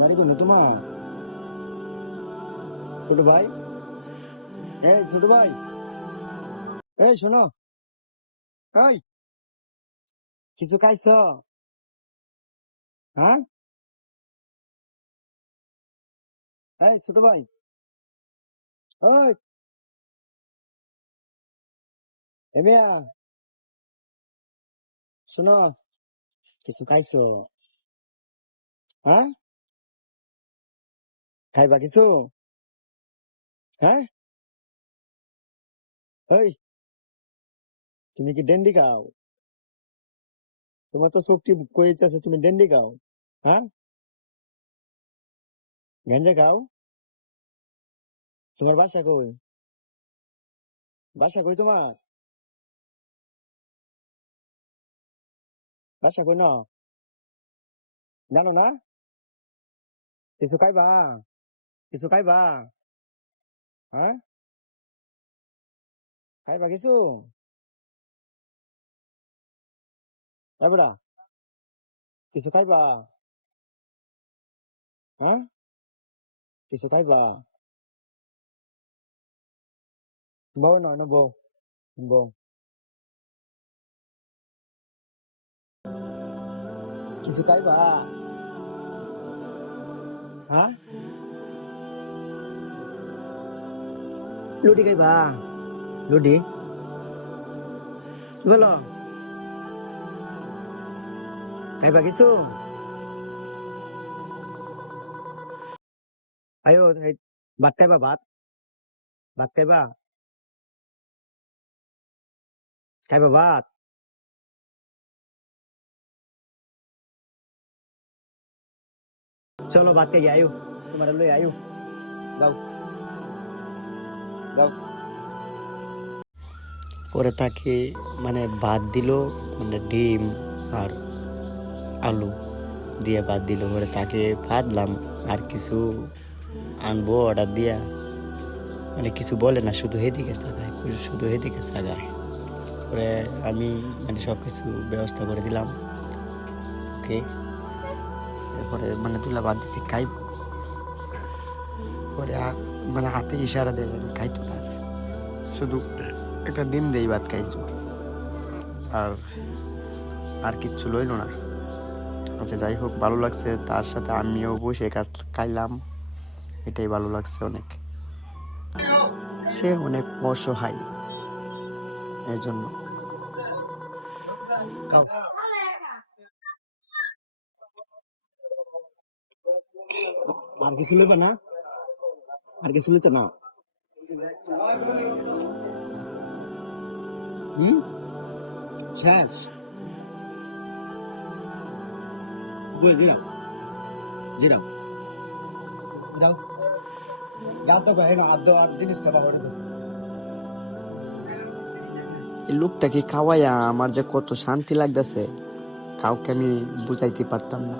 বাড়ি কোন তোমার? ছোট ভাই, এই ছোট ভাই, এই শোনো, এই কিছু খাইছো? হ্যাঁ, এই ছোট ভাই, ওই এমিয়া, শোনো, কিছু খাইছো? হ্যাঁ, খাইবা কিছু? হ্যাঁ, এই তুমি কি ডেন্ডি খাও? তোমার তো শক্তি কইতেছে তুমি ডেন্ডি খাও। হ্যাঁ, গাঞ্জা খাও? তোমার বাসা কই? বাসা কই তোমার? বাসা কই না? জানো না? কিছু খাইবা? কিছু খাইবা? হ্যাঁ, খাইবা কিছু? এবারা কিছু খাইবা? হ্যাঁ, কিছু খাইবা? বউ নয় না বউ, বউ কিছু খাইবা? হ্যাঁ, লুডি খাইবা? লুডি কি বলো? খাইবা কিছু? আয়ো ভাত খাইবা? ভাত ভাত খাইবা? খাইবা ভাত? চলো ভাত খাই আয়ো, তোমার লই আয়ো, যাও যাও। পরে তাকে মানে ভাত দিল, মানে ডিম আর আলু দিয়ে ভাত দিল। পরে তাকে ভাবলাম আর কিছু আনবো অর্ডার দিয়া, মানে কিছু বলে না, শুধু হেদিকে সাগায়, শুধু হেদিকে সাগায়। পরে আমি মানে সব কিছু ব্যবস্থা করে দিলাম, ওকে। এরপরে মানে তুলা ভাত দিছি খাইব। পরে মানে হাতে ইশারা দেয় আমি খাইতো না, শুধু একটা ডিম দেই ভাত খাইছো, আর আর কিচ্ছু লইল না। আচ্ছা যাই হোক, ভালো লাগছে, তার সাথে আমিও বসে কাজ খাইলাম, এটাই ভালো লাগছে অনেক। সে অনেক অসহায়, এই জন্য। আর কিছু লইবা না? আর কিছু লইতো না? হম, শেষ? জিরাও, জিরাও, যাও, যাও তো ভাই না আদো আর জিনিসটা বাবা দাও। এই লোকটাকে খাওয়াইয়া আমার যে কত শান্তি লাগতেছে, কাউকে আমি বুঝাইতে পারতাম না।